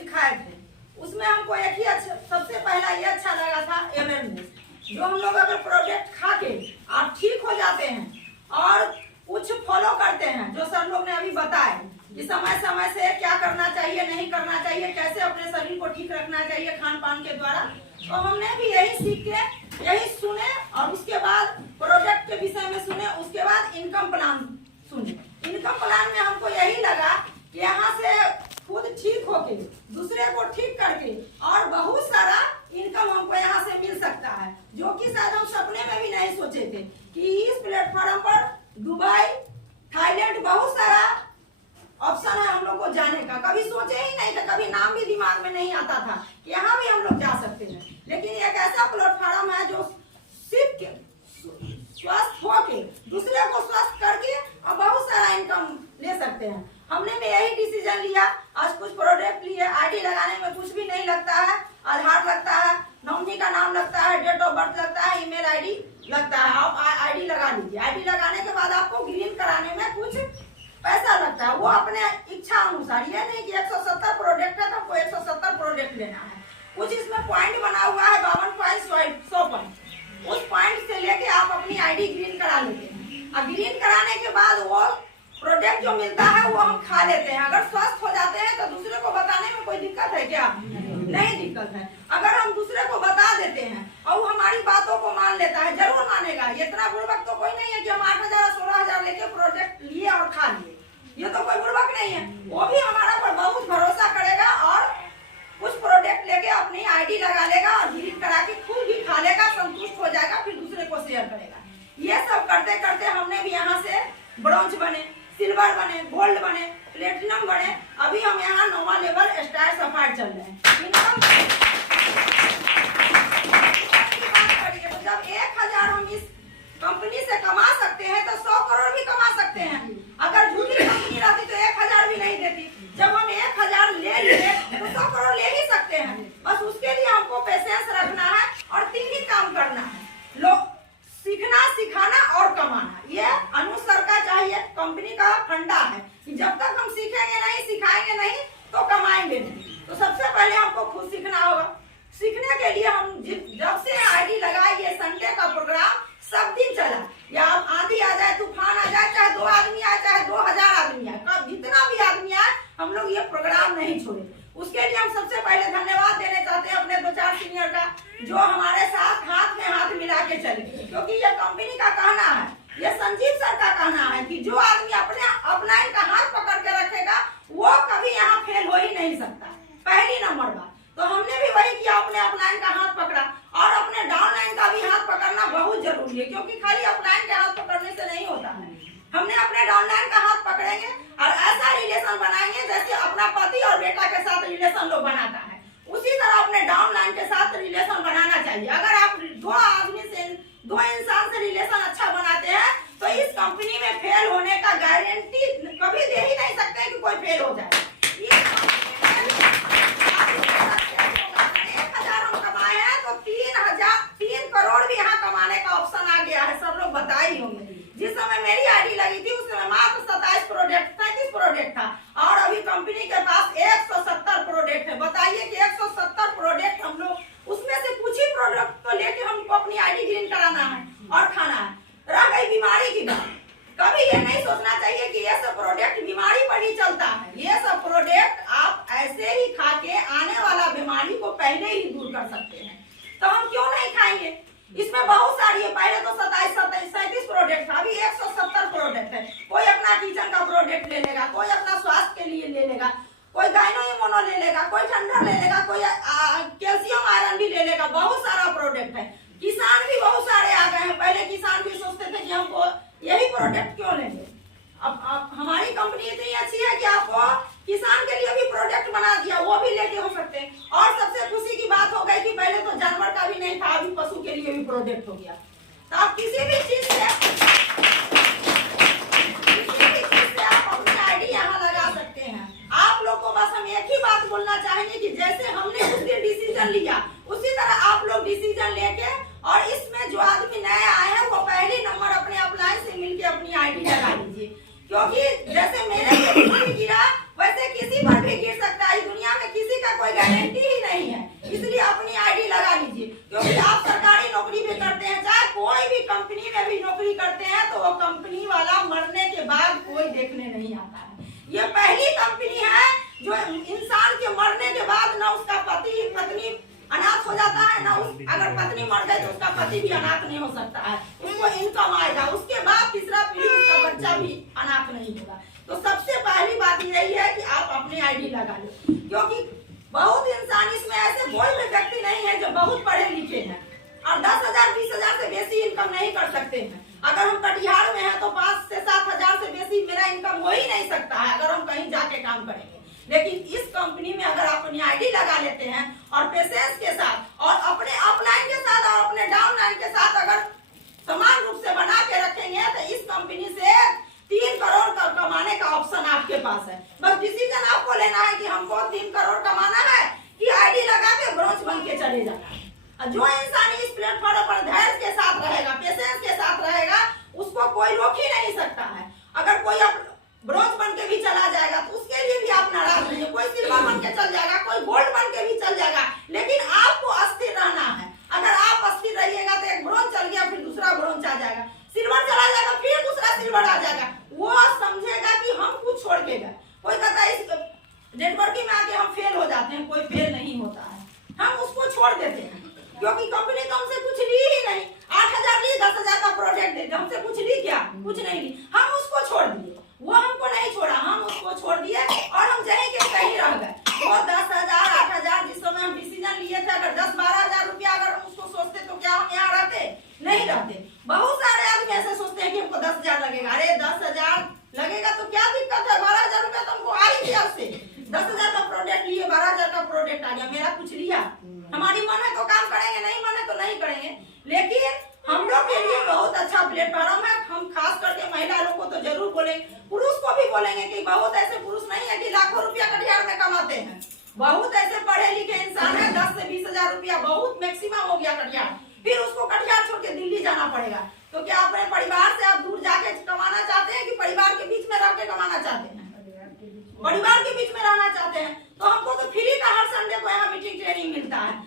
दिखाए थे, उसमें हमको एक ही अच्छा, सबसे पहला ये अच्छा लगा था अवेयरनेस। जो हम लोग अगर प्रोडक्ट खा के आप ठीक हो जाते हैं और कुछ फॉलो करते हैं, जो सर लोग ने अभी बताए कि समय समय से क्या करना चाहिए, नहीं करना चाहिए, कैसे अपने शरीर को ठीक रखना चाहिए खान पान के द्वारा, तो हमने भी यही सीख के यही सुने और उसके बाद प्रोडक्ट के विषय में सुने, उसके बाद इनकम प्लान सुने। इनकम प्लान में हमको यही लगा कि यहाँ से खुद ठीक होके दूसरे को ठीक करके और बहुत सारा इनकम हमको यहाँ से मिल सकता है, जो कि शायद हम सपने में भी नहीं सोचे थे कि इस प्लेटफॉर्म पर दुबई, थाईलैंड बहुत सारा ऑप्शन है हम लोग को जाने का। कभी सोचे ही नहीं था, कभी नाम भी दिमाग में नहीं आता था कि यहाँ भी हम लोग जा सकते हैं। लेकिन एक ऐसा प्लेटफॉर्म है जो सिर्फ स्वस्थ होके दूसरे को स्वस्थ करके और बहुत सारा इनकम ले सकते हैं। हमने भी यही डिसीजन लिया। आज कुछ प्रोडक्ट लिए, आईडी लगाने में कुछ भी नहीं लगता है, आधार लगता है, नॉमिनी का नाम लगता है, डेट ऑफ बर्थ लगता है, ईमेल आईडी लगता है। आप आईडी लगा लीजिए। आईडी लगाने के बाद आपको ग्रीन कराने में कुछ पैसा लगता है, वो अपने इच्छा अनुसार। ये नहीं कि 170 प्रोडक्ट है तो आपको 170 प्रोडक्ट लेना है। कुछ इसमें पॉइंट बना हुआ है, 52 पॉइंट, 100 पॉइंट। उस पॉइंट से लेके आप अपनी आईडी ग्रीन करा लेते हैं और ग्रीन कराने के बाद वो प्रोडक्ट जो मिलता है वो हम खा लेते हैं। अगर स्वस्थ हो जाते हैं तो दूसरे को बताने में कोई दिक्कत है क्या? नहीं दिक्कत है। अगर हम दूसरे को बता देते हैं और वो हमारी बातों को मान लेता है, जरूर मानेगा। इतना बुड़बक तो कोई नहीं है कि हम 8,000 16,000 लेके प्रोडक्ट लिए और खा लिए, ये तो कोई बुड़बक नहीं है। वो भी हमारा पर बहुत भरोसा करेगा और कुछ प्रोडक्ट लेके अपनी आईडी लगा लेगा और ग्रीन करा के खुद भी खा लेगा, संतुष्ट हो जाएगा, फिर दूसरे को शेयर करेगा। ये सब करते करते हमने भी यहाँ से ब्रॉन्ज बने, सिल्वर बने, गोल्ड बने, प्लेटिनम बने। अभी हम यहाँ 9वां लेवल स्टार सफायर चल रहे हैं। इनकम तो जब 1,000 हम इस कंपनी से कमा सकते हैं तो 100 करोड़ भी कमा सकते हैं। अगर झूठी कंपनी रहती तो 1,000 भी नहीं देती। जब हम 1,000 ले लिए तो 100 करोड़ ले ही सकते हैं। बस उसके लिए हमको पेशेंस रखना है और 3 ही काम करना है, लोग सीखना, सिखाना और कमाना। ये अनुसर का चाहिए, कंपनी का फंडा है कि जब तक हम सीखेंगे नहीं, सिखाएंगे नहीं तो कमाएंगे नहीं। तो सबसे पहले हमको खुद सीखना होगा। सीखने के लिए हम जब से आईडी लगाई, ये संडे का प्रोग्राम सब दिन चला, या आंधी आ जाए, तूफान आ जाए, चाहे 2 आदमी आए, चाहे 2000 आदमी आए, जितना भी आदमी आए, हम लोग ये प्रोग्राम नहीं छोड़े। उसके लिए हम सबसे पहले धन्यवाद देने चाहते हैं अपने 2-4 सीनियर का, जो हमारे साथ हाथ में हाथ मिला के चले। क्योंकि ये कंपनी का कहना है, ये संजीव सर का कहना है कि जो आदमी अपने अपलाइन का हाथ पकड़ के रखेगा वो कभी यहाँ फेल हो ही नहीं सकता। पहली नंबर बात तो हमने भी वही किया, अपने अपलाइन का हाथ पकड़ा और अपने डाउनलाइन का भी हाथ पकड़ना बहुत जरूरी है, क्योंकि खाली अपलाइन के हाथ पकड़ने से नहीं होता है। हमने अपने डाउनलाइन का हाथ पकड़ेंगे और ऐसा रिलेशन बनाएंगे जैसे अपना पति और बेटा के साथ रिलेशन लोग बनाता है, उसी तरह अपने डाउनलाइन के साथ रिलेशन बनाना चाहिए। अगर आप 2 आदमी से, 2 इंसान से रिलेशन अच्छा बनाते हैं तो इस कंपनी में फेल होने का गारंटी कभी दे ही नहीं सकते कि कोई फेल हो जाए। 1,000 हम कमाए हैं तो 3 करोड़ भी यहाँ कमाने का ऑप्शन आ गया है। सब लोग बताए ही होंगे। जिस समय मेरी आईडी लगी थी उस समय मात्र 27 प्रोडक्ट, 37 प्रोडक्ट था और अभी कंपनी के पास 170 प्रोडक्ट है। बताइए कि 170 प्रोडक्ट हम लोग उसमें से कुछ ही प्रोडक्ट तो लेके हमको अपनी आईडी ग्रीन कराना है और खाना है। रह गई बीमारी की बात, कभी ये नहीं सोचना चाहिए कि ये सब प्रोडक्ट बीमारी पर ही चलता है। ये सब प्रोडक्ट आप ऐसे ही खा के आने वाला बीमारी को पहले ही दूर कर सकते हैं, तो हम क्यों नहीं खाएंगे? इसमें बहुत सारी है। पहले तो 27, 37 प्रोडक्ट था, अभी 170 प्रोडक्ट है। कोई अपना किचन का प्रोडक्ट ले लेगा, कोई अपना स्वास्थ्य के लिए ले लेगा, कोई गाइनो इम्यूनो ले लेगा, कोई ठंडा ले लेगा, कोई कैल्शियम आयरन भी ले लेगा। बहुत सारा प्रोडक्ट है। किसान भी बहुत सारे आ गए हैं। पहले किसान भी सोचते थे कि हमको यही प्रोडक्ट क्यों लेंगे। अब हमारी कंपनी इतनी अच्छी है कि आपको किसान के लिए भी प्रोडक्ट बना दिया, वो भी लेके हो सकते हैं। और सबसे खुशी की बात हो गई कि पहले तो जानवर का भी नहीं था, अभी पशु के लिए भी प्रोडक्ट हो गया। तो आप किसी भी चीज से आप अपनी आईडी यहाँ लगा सकते हैं। आप लोग को बस हम एक ही बात बोलना चाहेंगे कि जैसे हमने उस दिन डिसीजन लिया, उसी तरह आप लोग डिसीजन लेके, और इसमें जो आदमी नए आए हैं वो पहले नंबर अपने अपलाइन से मिलके अपनी आईडी लगा लीजिए। क्योंकि जैसे मेरे गिरा वैसे किसी पर भी गिर सकता है। दुनिया में किसी का हो जाता है ना, अगर पत्नी मर गई तो उसका पति भी अनाथ नहीं हो सकता है, उसको इनकम आएगा, उसके बाद तीसरा पीढ़ी उसका बच्चा भी अनाथ नहीं होगा। तो सबसे पहली बात यही है कि आप अपनी आईडी लगा लो, क्योंकि बहुत इंसान इसमें ऐसे कोई भी व्यक्ति नहीं है जो बहुत पढ़े लिखे हैं और 10,000 20,000 से बेसी इनकम नहीं कर सकते हैं। अगर हम कटिहार में हैं तो 5 से 7,000 से बेसी मेरा इनकम हो ही नहीं सकता है अगर हम कहीं जाके काम करेंगे। लेकिन इस कंपनी में अगर आप अपनी आईडी लगा लेते हैं और पेशेंस के साथ और अपने अपलाइन के साथ और अपने डाउनलाइन के साथ अगर समान रूप से बना के रखेंगे तो इस कंपनी से 3 करोड़ का कमाने का ऑप्शन आपके पास है। बस डिसीजन आपको लेना है कि हमको 3 करोड़ कमाना है कि आईडी लगा के ब्रोंज बन के चले जाना है। जो इंसान इस प्लेटफॉर्म पर धैर्य के साथ रहेगा, पेशेंस के साथ रहेगा, उसको कोई रोक ही नहीं सकता है। अगर कोई ब्रोंज बन के भी चला जाएगा तो उसके लिए भी आप नाराज नहीं है, कोई सिल्वर बन के चल जाएगा, कोई गोल्ड बन के भी चल जाएगा, लेकिन आपको अस्थिर रहना है। अगर आप अस्थिर रहिएगा तो एक ब्रोंज चल गया, फिर दूसरा ब्रोंज आ जाएगा, सिल्वर चला जाएगा, फिर दूसरा सिल्वर आ जाएगा। वो समझेगा कि हम कुछ छोड़ के गए। कोई कहता है इस नेटवर्किंग में आके हम फेल हो जाते हैं, कोई फेल नहीं होता है, हम उसको छोड़ देते हैं, क्योंकि कंपनी तो हमसे कुछ ली ही नहीं। 8,000 ली, 10,000 का प्रोडक्ट देते, हमसे कुछ ली क्या? कुछ नहीं ली, हम उसको छोड़ दिए। वो हमको नहीं छोड़ा, हम उसको छोड़ दिए और हम जहीं के कहीं रह गए। वो 10,000 8,000 जिस समय हम डिसीजन लिए थे, अगर 10-12,000 रुपया अगर हम उसको सोचते तो क्या हम यहाँ रहते? नहीं रहते। बहुत सारे आदमी ऐसे सोचते हैं कि हमको 10,000 लगेगा। अरे 10,000 लगेगा तो क्या दिक्कत है? 12,000 रुपया तो हमको आ ही गया उससे। 10,000 का प्रोडक्ट लिए, 12,000 का प्रोडक्ट आ गया, मेरा कुछ लिया? हमारी मन है तो काम करेंगे, नहीं मन है तो नहीं करेंगे। लेकिन हम लोग के लिए बहुत अच्छा प्लेटफॉर्म है। हम खास करके महिला लोग को तो जरूर बोलेंगे, पुरुष को भी बोलेंगे कि बहुत ऐसे पुरुष नहीं है कि लाखों रुपया कटिहार में कमाते हैं। बहुत ऐसे पढ़े लिखे इंसान है, 10 से 20,000 रुपया बहुत मैक्सिमम हो गया कटिहार, फिर उसको कटिहार छोड़ के दिल्ली जाना पड़ेगा। तो क्या अपने परिवार से आप दूर जाके कमाना चाहते हैं कि परिवार के बीच में रह के कमाना चाहते हैं? परिवार के बीच में रहना चाहते हैं तो हमको तो फ्री का हर संडे को यहाँ मीटिंग ट्रेनिंग मिलता है।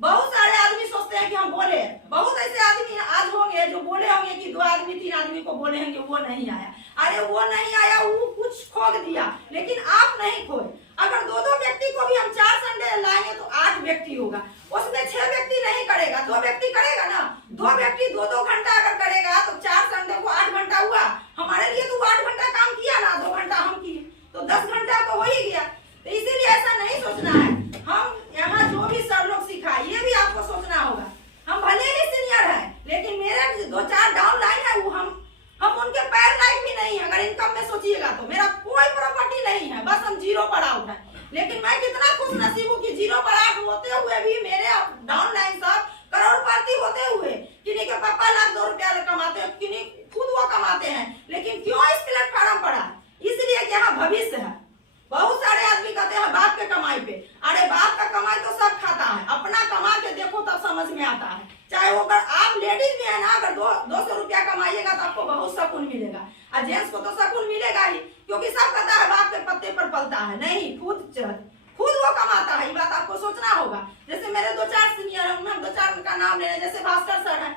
बहुत सारे आदमी सोचते हैं कि हम बोले, बहुत ऐसे आदमी आज होंगे जो बोले होंगे कि 2 आदमी 3 आदमी को बोले होंगे वो नहीं आया। अरे वो नहीं आया, वो कुछ खो दिया, लेकिन आप नहीं खोए। अगर 2-2 व्यक्ति को भी हम 4 संडे लाएंगे तो 8 व्यक्ति होगा, उसमें 6 व्यक्ति नहीं करेगा, 2 व्यक्ति करेगा ना। 2 व्यक्ति 2-2 घंटा अगर करेगा तो 4 संडे को 8 घंटा हुआ। हमारे लिए तो 8 घंटा काम किया ना, 2 घंटा हम किए तो 10 घंटा तो हो ही गया। तो इसीलिए ऐसा नहीं सोचना है। हम यहाँ जो भी सर लोग सिखाए ये भी आपको सोचना होगा। हम भले ही सीनियर हैं, लेकिन मेरे 2-4 डाउन लाइन है, वो हम उनके पैर लाइन भी नहीं है। अगर इनकम में सोचिएगा तो मेरा कोई प्रॉपर्टी नहीं है, बस हम 0 पर आउट है। लेकिन मैं कितना खुश नसीब हूँ कि 0 पर आउट होते हुए भी मेरे डाउन लाइन सब करोड़पति होते हुए, किन्हीं के पापा लाख 2 रुपया कमाते हैं, किन्हीं खुद वो कमाते हैं। लेकिन क्यों इस प्लेटफॉर्म पर आए? इसलिए कि यहाँ भविष्य है। बहुत सारे आदमी कहते हैं बाप के कमाई पे। अरे बाप का कमाई तो सब खाता है, अपना कमा के देखो तब समझ में आता है। चाहे वो अगर आप लेडीज भी है ना, अगर 200 रुपया कमाइएगा तो आपको बहुत सुकून मिलेगा, और जेंट्स को तो सुकून मिलेगा ही, क्योंकि सब कहता है बाप के पत्ते पर पलता है। नहीं, खुद वो कमाता है, ये बात आपको सोचना होगा। जैसे मेरे 2-4 सीनियर है, उनमें 2-4 का नाम लेने, जैसे भास्कर सर है,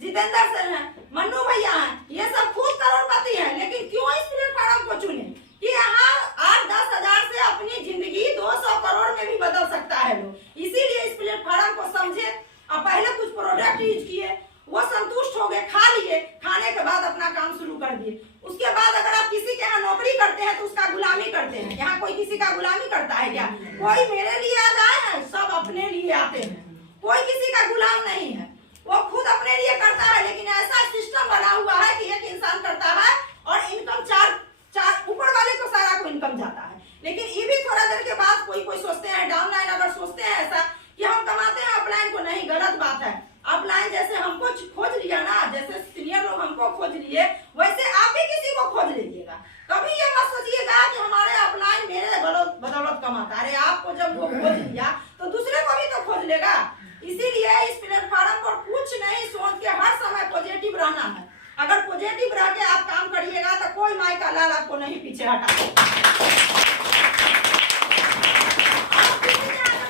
जितेंद्र सर है, मन्नू भैया है, ये सब खुद करोड़पति है। लेकिन क्यों इस प्लेटफॉर्म को चुने कि यहाँ 8-10 हजार से अपनी जिंदगी 200 करोड़ में भी बदल सकता है लोग। इसीलिए इस प्लेटफॉर्म को समझे और पहले कुछ प्रोडक्ट यूज किए, वो संतुष्ट हो गए, खा लिए, खाने के बाद अपना काम शुरू कर दिए। उसके बाद अगर आप किसी के यहाँ नौकरी करते हैं तो उसका गुलामी करते हैं। यहाँ कोई किसी का गुलामी करता है क्या? कोई मेरे लिए आज आए हैं, सब अपने लिए आते हैं, कोई किसी का गुलाम नहीं है, वो खुद अपने लिए करता है। लेकिन ऐसा सिस्टम बना हुआ है कि एक इंसान करता है और इनकम चार ऊपर वाले को सारा को इनकम जाता है। लेकिन ये भी थोड़ा देर के बाद कोई सोचते हैं, डाउनलाइन अगर सोचते हैं ऐसा कि हम कमाते हैं अपलाइन को, नहीं, गलत बात है। अपलाइन जैसे हमको खोज लिया ना, जैसे सीनियर लोग हमको खोज लिए, वैसे आप भी किसी को खोज लीजिएगा। कभी ये मत सोचिएगा कि हमारे अपलाइन मेरे बदौलत कमाता। अरे आपको जब वो खोज लिया तो दूसरे को भी तो खोज लेगा। इसीलिए इस प्लेटफॉर्म पर कुछ नहीं सोच के हर समय पॉजिटिव रहना है। अगर पॉजिटिव रह के आप काम करिएगा तो कोई माई का लाल आपको नहीं पीछे हटा।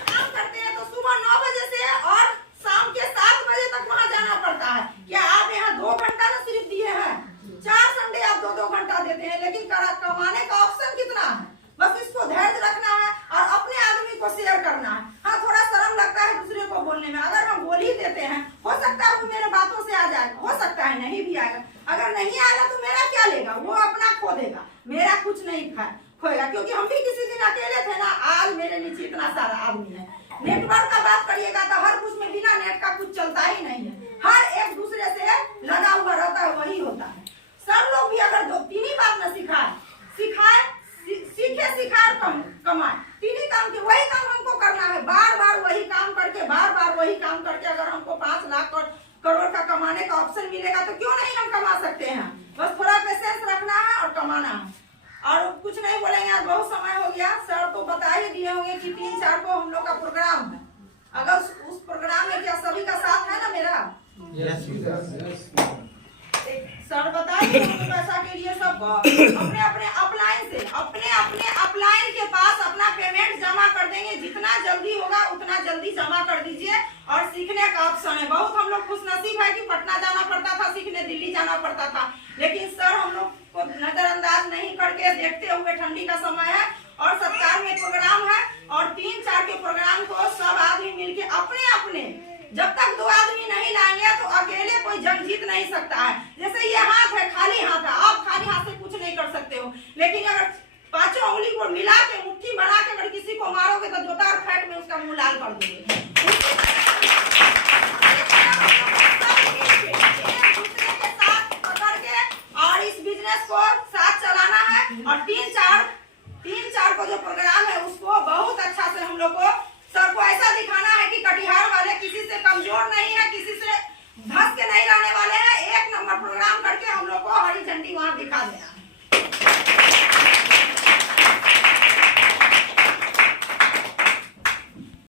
काम करते हैं तो सुबह 9 बजे से और शाम के 7 बजे तक वहां जाना पड़ता है। क्या आप यहाँ 2 घंटा ना सिर्फ दिए हैं? 4 संडे आप 2-2 घंटा देते हैं, लेकिन कमाने का ऑप्शन कितना है? बस इसको धैर्य रखना है और अपने आदमी को शेयर करना है। सकता है वो मेरे बातों से आ जाएगा, हो सकता है नहीं भी आएगा। अगर नहीं आएगा तो मेरा क्या लेगा, वो अपना खो देगा, मेरा कुछ नहीं खोएगा, क्योंकि हम भी किसी दिन अकेले थे ना, आज मेरे नीचे इतना सारा आदमी है। नेटवर्क का बात करिएगा तो हर कुछ में बिना नेट का कुछ चलता ही नहीं है, हर एक दूसरे से लगा हुआ रहता है, वही होता है। सब लोग भी अगर दो तीन ही बात न सीखे सिखाए कमाए, तीन ही काम के वही काम हमको करना है, बार बार वही काम करके, बार बार वही काम करके अगर हमको 5 लाख करोड़ का कमाने का ऑप्शन मिलेगा तो क्यों नहीं हम कमा सकते हैं। बस थोड़ा पेशेंस रखना है और कमाना है, और कुछ नहीं बोलेंगे। आज बहुत समय हो गया, सर तो बता ही दिए होंगे कि 3-4 को हम लोग का प्रोग्राम है। अगर उस प्रोग्राम में क्या सभी का साथ है ना मेरा? यस। सर बताइए पैसा के लिए सबको अपने अपने अपलाइन के पास अपना पेमेंट जमा कर देंगे, जितना जल्दी होगा उतना जल्दी जमा कर दीजिए। और सीखने का ऑप्शन है, बहुत हम लोग खुशनसीब है कि पटना जाना पड़ता था सीखने, दिल्ली जाना पड़ता था, लेकिन सर हम लोग को नजरअंदाज नहीं करके देखते हुए, ठंडी का समय है और सरकार में प्रोग्राम है, और 3-4 के प्रोग्राम को सब आदमी मिलके अपने अपने, जब तक 2 आदमी नहीं लाएंगे तो अकेले कोई जंग जीत नहीं सकता है। जैसे ये हाथ है, खाली हाथ है, आप खाली हाथ से कुछ नहीं कर सकते हो, लेकिन अगर 5 उंगली को मिला के मुट्ठी बना के अगर किसी को मारोगे तो 2-4 फैट में उसका मुंह लाल कर दोगे। और इस बिजनेस को साथ चलाना है, और 3-4 को जो प्रोग्राम है उसको बहुत अच्छा से हम लोग को सर को ऐसा दिखाना है कि कटिहार वाले किसी से कमजोर नहीं है, किसी से धस के नहीं रहने वाले हैं। 1 नंबर प्रोग्राम करके हम लोग को हरी झंडी वहां दिखा देना।